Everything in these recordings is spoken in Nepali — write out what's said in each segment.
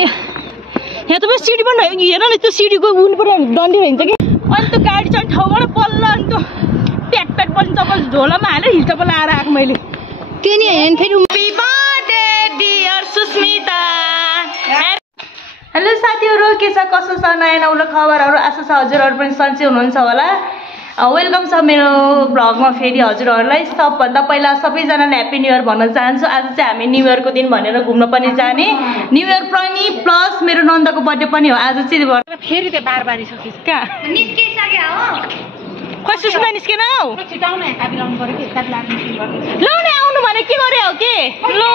यहाँ त बस सिडी पनि हेर न त्यो सिडीको उन पनि डन्डी रहन्छ कि अनि त्यो गाडी चाहिँ ठाउँबाट पल्ल अनि त्यो प्याक प्याक पनि चप्पल झोलामा हालेर हिल्टो लगाएर आएको मैले त्यो नि हैन फेरि डियर सुस्मिता। हेलो साथीहरु, के छ कसो छ नयाँ नौलो खबरहरु? आशा छ हजुरहरु पनि सन्चै हुनुहुन्छ होला। वेलकम छ मेरो भ्लगमा फेरि हजुरहरुलाई। सबभन्दा पहिला सबैजनालाई ह्यापी न्यू इयर भन्न चाहन्छु। आज चाहिँ हामी न्यू इयरको दिन भनेर घुम्न पनि जाने, न्यू इयर पनि प्लस मेरो नन्दको बर्थडे पनि हो आज चाहिँ। फेरि त्यो बारबारी सकिस का निस्किसक्यो हो खै सुस्मिता निस्केन हौ छिटाउन हेताबी लाउनु पर्यो कि हेताबी लाग्नु पर्यो लाउने आउनु भने के गरे हो के लो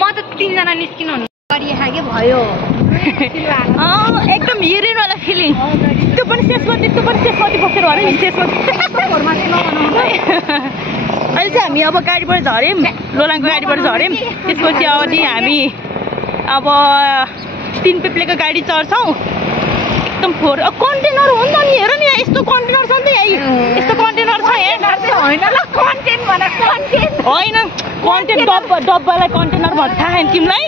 म त 3 जना निस्किनु गरी खाके भयो एकदम हिरोइन वाला फिलिङ। त्यो पनि शेषवती बसेर हो अरे शेषवती घरमा चाहिँ नबनाउनु अहिले चाहिँ हामी अब गाडीबाट झर्यौँ, लोलाङको गाडीबाट झर्यौँ। त्यसपछि अनि हामी अब 3 पिप्लेको गाडी चढ्छौँ। एकदम फोर कन्टेनर हो नि त नि, हेर नि यस्तो कन्टेनर छ नि त यहाँ, यस्तो कन्टेनर छ यहाँ हैन ल कन्टेन्ट भने कन्टेन्ट होइन, कन्टेन्ट डब्बालाई कन्टेनर भन्छ। थाहा छैन तिमीलाई?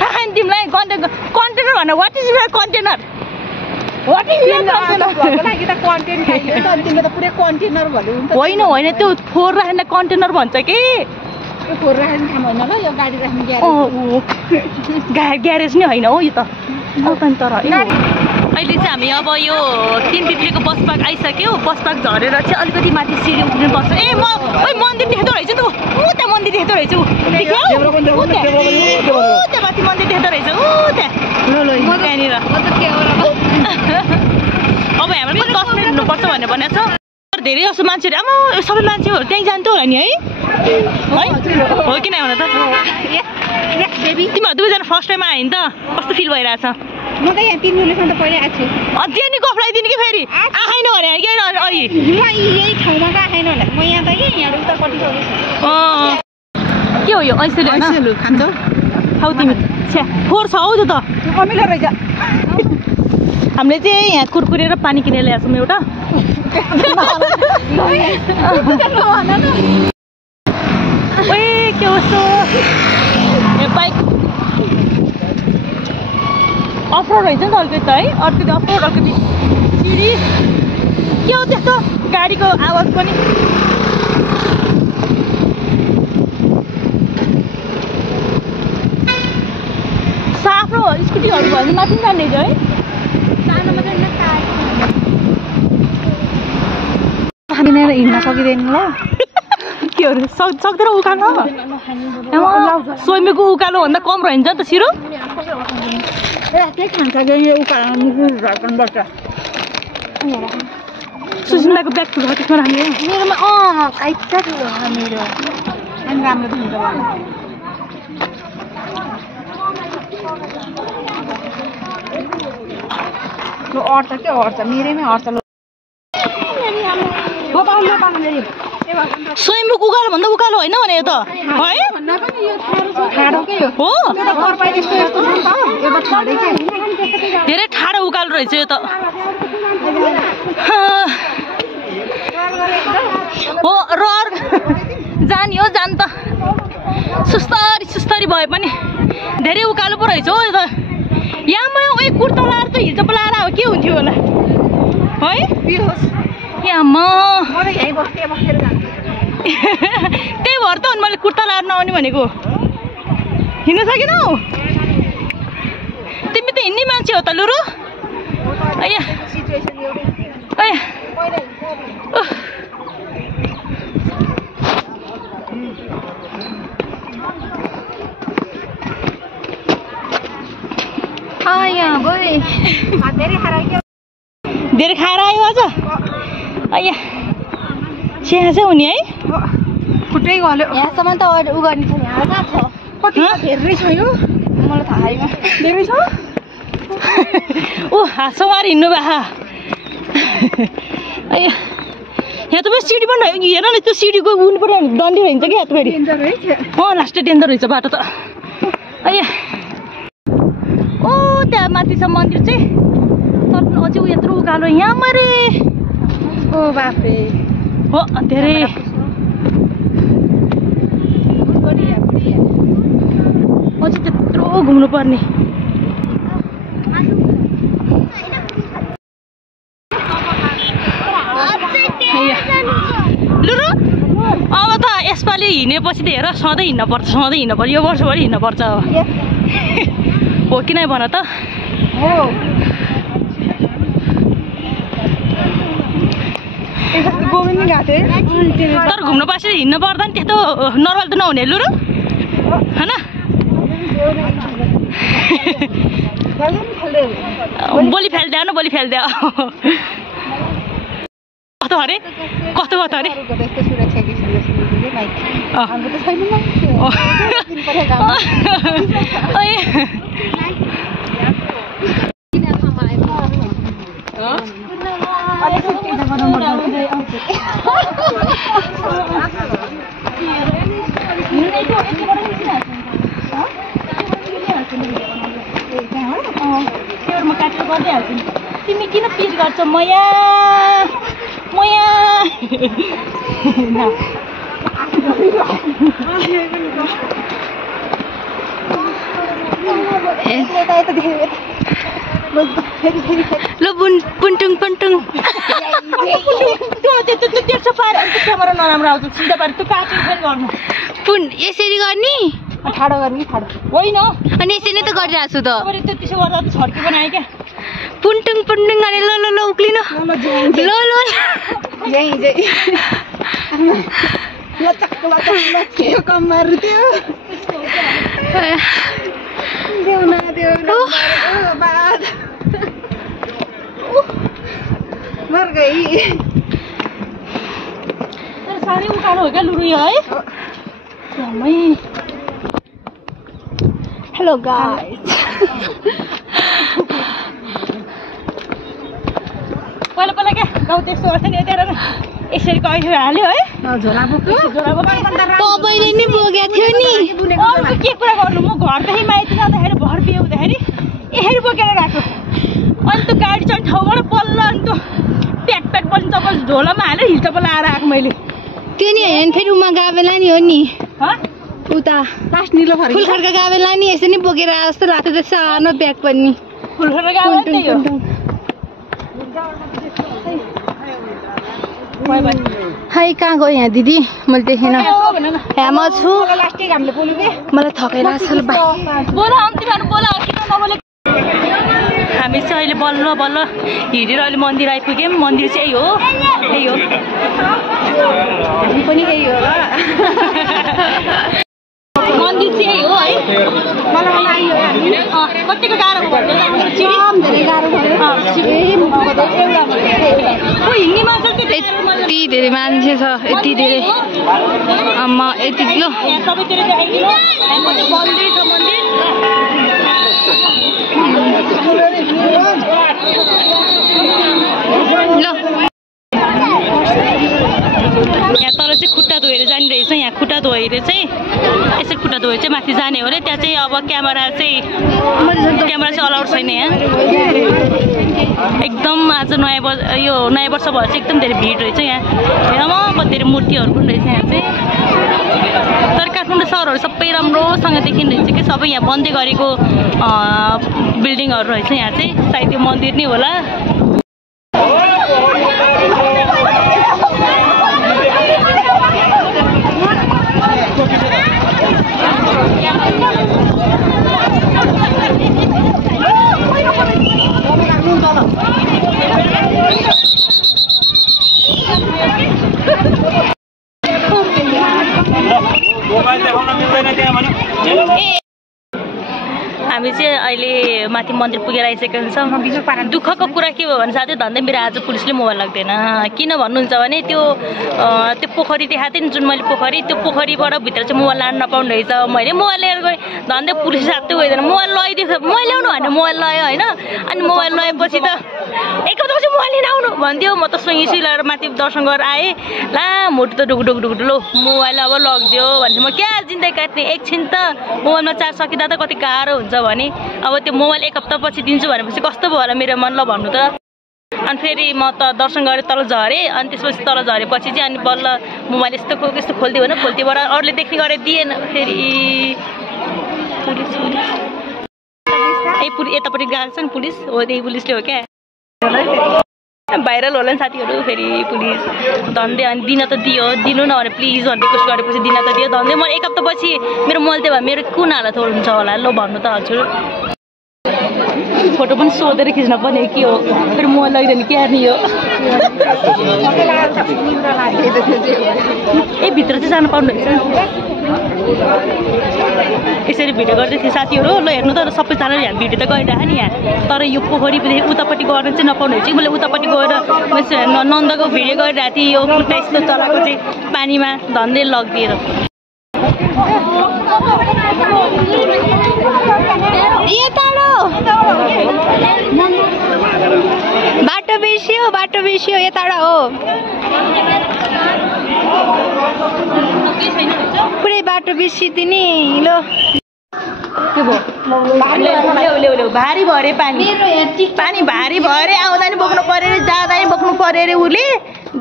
थाहा छैन तिमीलाई? कन्टेनर भने what is your container? What is your container? लागि त कन्टेन्ट खाइयो त तिमीले त पुरै कन्टेनर भन्यो नि त। होइन होइन, त्यो फोर राख्ने कन्टेनर भन्छ कि फोर राख्ने ठाउँ होइन ल, यो गाडी राख्ने ग्यारेज नै होइन हो यो त। तर अहिले चाहिँ हामी अब यो 3 पिप्लेको बस पार्क आइसक्यो। बस पार्क झरेर चाहिँ अलिकति माथि सिडी उठ्नुपर्छ। ए मन्दिर देख्दो रहेछ त, त्यहाँ मन्दिर देख्दो रहेछ, त्यहाँ माथि मन्दिर देख्दो रहेछ त्यहाँनिर। अब हाम्रो पनि 10 मिनट हुनुपर्छ भनेर भनेको छ। धेरै जस्तो मान्छेहरू आमा सबै मान्छेहरू त्यहीँ जान्थ्यो होला नि है हो कि नै? त तिमीहरू दुईजना फर्स्ट टाइम आयो नि त, कस्तो फिल भइरहेछ? म त यहाँ 3 मिनेटमा त पहिल्यै आएको छु। त्यहाँ नि गफ लगाइदिनु कि फेरि आएन भने के अघि यही ठाउँमा त आएन होला। म यहाँ त यहाँ उतापट्टि के हो यो ऐसोले खान्छ हौ तिमी छ्या फोर छ हौ त्यो त अमिलो रहेछ। हामीले चाहिँ यहाँ कुरकुरे र पानी किनेर ल्याएको छौँ एउटा। ए के कस्तो बाइक अफरोड रहेछ नि त अलिकति त है, अलिकति अफरोड अलिकति सिडी के हो त्यस्तो गाडीको आवाज पनि। साफ्रो स्कुटीहरू भयो भने माथि जाने है, खानेर हिँड्न सकिँदैन ल। केहरू सक्दैन उकालो? सोइमेको उकालो भन्दा कम रहन्छ नि त सिरो। सुस्मिताको ब्याग ठुलो त्यसमा राख्ने मेरोमा साइज छ ठुलो मेरो अनि राम्रो पनि हुन्छ। लो अट्छ के अट्छ मेरैमै अट्छ। लो स्वयम्भू उकालो भन्दा उकालो होइन भने यो त है हो। धेरै ठाडो उकालो रहेछ यो त हो। र जाने हो जान त सुस्तरी भए पनि धेरै उकालो पो रहेछ हो यो त। यहाँमा उयो कुर्ता लाएर चाहिँ हिजो लाएर अब के हुन्थ्यो होला है यहाँमा। त्यही भएर त अनि मैले कुर्ता लाएर नआउने भनेको। हिँड्न सकेनौ तिमी त? हिँड्ने मान्छे हो त लुरु? धेरै खाएर आयो आज चिया चाहिँ हुने है। खुट्टै गल्यो यहाँसम्म त उ गर्ने छ। यहाँ कहाँ छ? कति धेरै छ यो मलाई थाहा छैन। धेरै छ ऊ हाँसो मार हिँड्नु भए यहाँ त बस सिडी पनि हेर न, त्यो सिडीको उन पनि डन्डी रहन्छ कि यहाँ फेरि। लास्टै डेन्जर रहेछ बाटो त। ओ त्यहाँ माथि छ मन्दिर चाहिँ, तर पनि अझै ऊ यत्रो उकालो यहाँ मरे। ओ बाफ्रे हो धेरै अझै त्यत्रो घुम्नु पर्ने। लुरु अब त यसपालि हिँडेपछि त हेर सधैँ हिँड्नुपर्छ यो वर्षभरि हिँड्नुपर्छ अब हो कि नै भन त तर घुम्नु पछि हिँड्नु पर्दा नि त्यस्तो नर्मल त नहुने लुरु हैन बोली फ्याल्दै न बोली फ्याल्दै कस्तो अरे कस्तो भयो त अरे तिमी किन पिर गर्छौ मया ल पुन्टुङ पुन्टुङ त्यो पाएर अन्त क्यामेरा नराम्रो आउँछ सिधा पाएर त्यो काटेर फेरि गर्नु पुन यसरी गर्ने ठाडो गर्ने ठाडो होइन अनि यसरी नै त गरिरहेको छु त त्यो त्यसो गर्दा त छड्के बनायो क्या पुन्टुङ पुन्टुङ गरे ल ल ल उक्लिनु ल ल साह्रै उकालो हो क्या लुरु है हेलो गाइस पहिला क्या गाउँ त्यस्तो गर्छ नि यता यसरी कहिले हाल्यो है झोला बोक्यो तपाईँले नि बोकेको थियो नि अरू के कुरा गर्नु म घरदेखि माइती जाँदाखेरि भर बिहे हुँदाखेरि यसरी बोकेर गएको अनि त्यो गाडी चाहिँ ठाउँबाट पल्ल अनि त्यो प्याट पनि चप्पल झोलामा हालेर हिल चप्पल आएर आएको मैले त्यो नि होइन फेरि उमा गाबेला नि हो नि उता लास्ट निलो फुलखरका गाबेला नि यसरी नै बोकेर आए जस्तो लाग्थ्यो त्यो सानो ब्याग पनि फुलखरका गाबेला त्यही हो हाई कहाँ गयो यहाँ दिदी मैले देखेन यहाँ म छु मलाई थकै लाग्छ हामी चाहिँ अहिले बल्ल बल्ल हिँडेर अहिले मन्दिर आइपुग्यौँ मन्दिर चाहिँ यही हो पनि यही हो मन्दिर चाहिँ यही हो है कतिको गाह्रो हिँड्ने मान्छे यति धेरै मान्छे छ यति धेरै आमा यति ल सबैतिर देखाइदिनु मन्दिर छ मन्दिर यहाँ तल चाहिँ खुट्टा धोएर जाने रहेछ यहाँ खुट्टा धोएर चाहिँ यसरी खुट्टा धोएर चाहिँ माथि जाने हो अरे त्यहाँ चाहिँ अब क्यामेरा चाहिँ अलाउड छैन यहाँ एकदम आज नयाँ वर्ष भएर चाहिँ एकदम धेरै भिड रहेछ यहाँ हेर कति धेरै मूर्तिहरू पनि रहेछ यहाँ चाहिँ तर काठमाडौँ सहरहरू सबै राम्रोसँग देखिँदैछ कि सबै यहाँ बन्दै गरेको बिल्डिङहरू रहेछ यहाँ चाहिँ सायद त्यो मन्दिर नै होला हामी चाहिँ अहिले माथि मन्दिर पुगेर आइसकेको छौँ दुःखको कुरा के भयो भने साथै धन्दै मेरो आज पुलिसले मोबाइल लाग्दैन किन भन्नुहुन्छ भने त्यो पोखरी देखाएको थिएँ नि जुन मैले पोखरी त्यो पोखरीबाट भित्र चाहिँ मोबाइल लानु नपाउने रहेछ मैले मोबाइल लिएर गएँ धन्दै पुलिस साथै गइदिएन मोबाइल लगाइदिएको मैले ल्याउनु भने मोबाइल लगायो होइन अनि मोबाइल लगाएपछि त एक हप्तापछि मोबाइल लिन आउनु भन्थ्यो म त सुई लगाएर माथि दर्शन गरेर आएँ ला मुटु त ढुक लो मोबाइल अब लगिदियो भनेपछि म क्या जिन्दै काट्ने एकछिन त मोबाइलमा चार्ज सकिँदा त कति गाह्रो हुन्छ भने अब त्यो मोबाइल एक हप्तापछि दिन्छु भनेपछि कस्तो भयो होला मेरो मन ल भन्नु त अनि फेरि म त दर्शन गरेर तल झरेँ अनि त्यसपछि तल झरेपछि चाहिँ अनि बल्ल मोबाइल यस्तो खोलिदियो भने खोल्तीबाट अरूले देख्ने गरेर दिएन फेरि यतापट्टि गएको छ नि पुलिस हो त्यही पुलिसले हो क्या भाइरल होला नि साथीहरू फेरि पुलिस धन्दै अनि दिन त दियो दिनु न भने प्लिज भनेर रिक्वेस्ट गरेपछि दिन त दियो धन्दै म एक हप्तापछि मेरो मोबाइल भए मेरो कुन हालत हुन्छ होला ल भन्नु त हजुर फोटो पनि सोधेर खिच्न पर्ने के हो फेरि मोबाइल लगिदिनु के हार्ने हो ए भित्र चाहिँ जानु पाउनुहुन्छ यसरी भिडियो गर्दै थिएँ साथीहरू ल हेर्नु त सबैजनाले यहाँ भिडियो त गरिरहेको नि यहाँ तर यो पोखरीदेखि उतापट्टि गर्न चाहिँ नपाउने चाहिँ मैले उतापट्टि गएर नन्दको भिडियो गरिरहेको थिएँ यो खुट्टा यस्तो चलाएको चाहिँ पानीमा धन्दै लगिदिएर बाटो बिर्सियो यताडा हो पुरै बाटो बिर्सिदिने ल के भयो भारी भयो अरे पानी भारी भयो अरे आउँदा नि बोक्नु पर्यो अरे जाँदा नि बोक्नु पर्यो अरे उसले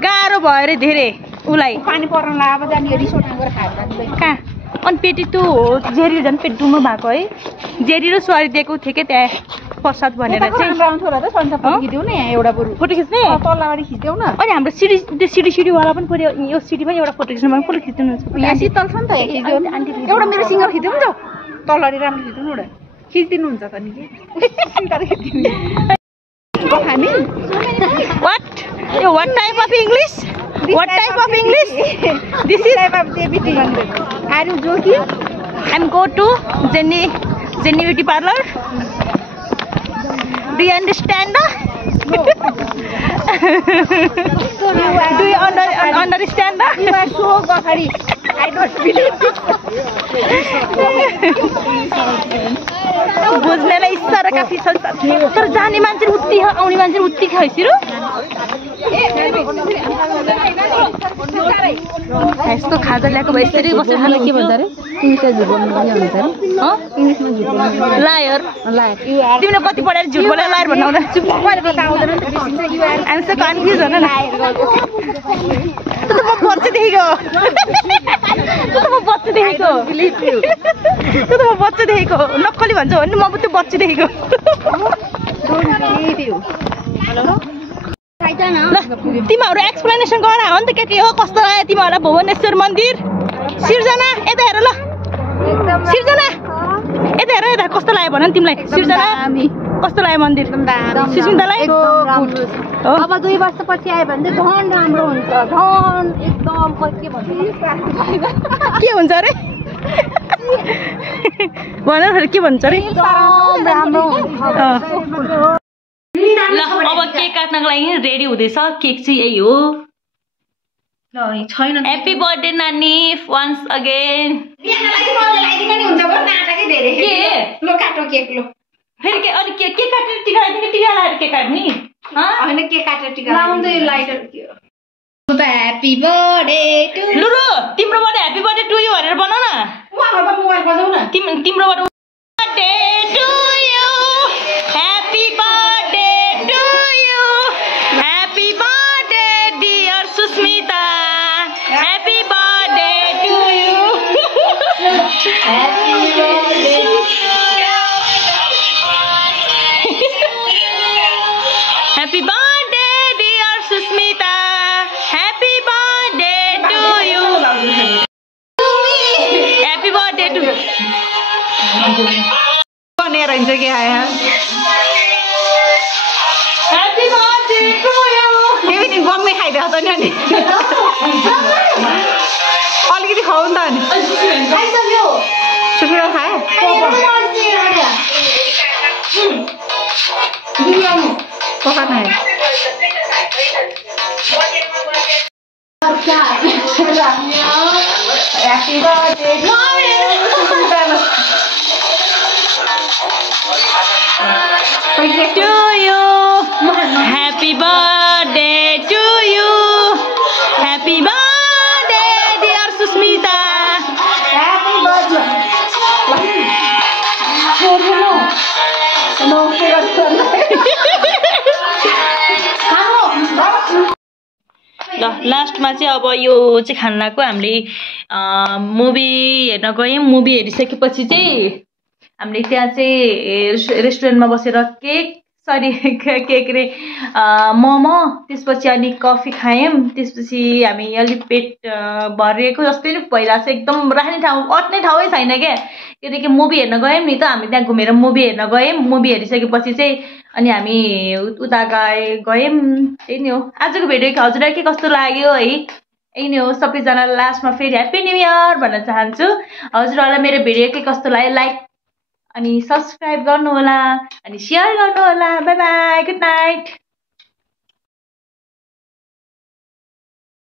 गाह्रो भयो अरे धेरै उसलाई पानी पर्न लाग्यो जाने रिसोर्ट गएर खाएर कहाँ अनि पेटी तँ हो जेरी झन् पेट डुल्नु भएको है जेरी र सरी दिएको थियो क्या त्यहाँ पश्चात भनेर चाहिँ खिच्यौ न यहाँ एउटा बरु फोटो खिच्ने तल्लाबारी खिच्यौ न अनि हाम्रो सिडीवाला पनि पऱ्यो यो सिडीमा एउटा फोटो खिच्नु फोटो खिच्नुहुन्छ यहाँ शीतल छ नि त एउटा मेरो सिङ्गल खिच्यौ नि त तल्लाडी राम्रो खिच्नु न एउटा खिचिदिनुहुन्छ त नि What type of English? What type of English? This is type of DBT. Are you joking? I'm go to Jenny Beauty Parlor. Do you understand? Do you understand? You are so gafari. I don't believe it. बुझ्नेलाई इसारा काफी छ तर जाने मान्छे उति आउने मान्छे उति खाइसिरु यस्तो खाजा ल्याएको भए यसरी बसेर खानु के भन्छ अरे इङ्ग्लिसमा झुट बोल्नु पनि आउँछ अरे इङ्ग्लिसमा झुट बोल्नु लायर लायर तिमीले कति पढेर झुट बोलेर लायर भन्नु आउँदैन मैले त आउँदैन नि त हामी त कन्फ्युज हुन लायर त म बच्चादेखिको नक्कली भन्छ भने म त्यो बच्चादेखिको तिमीहरू एक्सप्लेनेसन गर हो नि त के हो कस्तो लाग्यो तिमीहरूलाई भुवनेश्वर मन्दिर सिर्जना यता हेर ल सिर्जना यता हेर यता कस्तो लाग्यो भन नि तिमीलाई सिर्जना कस्तो लाग्यो मन्दिर सुस्मितालाई अब 2 वर्षपछि आयो भने चाहिँ झन् राम्रो हुन्छ झन् एकदम के भन्छ के हुन्छ अरे भनेर के भन्छ अरे राम्रो ल अब केक काट्नको लागि रेडी हुँदैछ केक चाहिँ यही हो छैन ह्याप्पी बर्थडे नानी वन्स अगेन ल काटो केक ल फेरि के अनि के काटेर टिका लगाइदिने टिका लगाएर केक काट्ने होइन के काटेर टिका लाउँदै लाइटर के हो ह्याप्पी बर्थडे टु लु तिम्रोबाट ह्याप्पी बर्थडे टु यु भनेर बनाउ न उहाँको त मोबाइल बजाउ न तिम्रोबाट birthday to you happy birthday to you happy birthday dear Susmita happy birthday to you happy birthday Happy birthday, dear Susmita. Happy birthday to you. Happy birthday to you. कौन रहन्छ के आया Happy birthday to you. ये नि बम्मे खाइदिएको त नि अनि अलिकति खाऊ नि त अनि खाइसक्यो सुस्मिता खायो पकाना है Happy birthday to you. Happy birthday to you. Happy birthday, dear Susmita. Happy birthday. ल लास्टमा चाहिँ अब यो चाहिँ खानाको हामीले मुभी हेर्न गयौँ मुभी हेरिसकेपछि चाहिँ हामीले त्यहाँ चाहिँ रेस्टुरेन्टमा बसेर केक रे मोमो त्यसपछि अनि कफी खायौँ। त्यसपछि हामी अलिक पेट भरिएको जस्तै नै भइरहेको छ, एकदम राख्ने ठाउँ अट्ने ठाउँै छैन क्या। किनकि मुभी हेर्न गयौँ नि त, हामी त्यहाँ घुमेर मुभी हेर्न गयौँ। मुभी हेरिसकेपछि चाहिँ अनि हामी उता गयौँ। त्यही नै हो आजको भिडियो। हजुरलाई के कस्तो लाग्यो है, यही नै हो। सबैजनालाई लास्टमा फेरि ह्याप्पी न्यू इयर भन्न चाहन्छु। हजुरहरूलाई मेरो भिडियो के कस्तो लाग्यो लाइक अनि सब्सक्राइब गर्नुहोला अनि सेयर गर्नुहोला। By by, good night.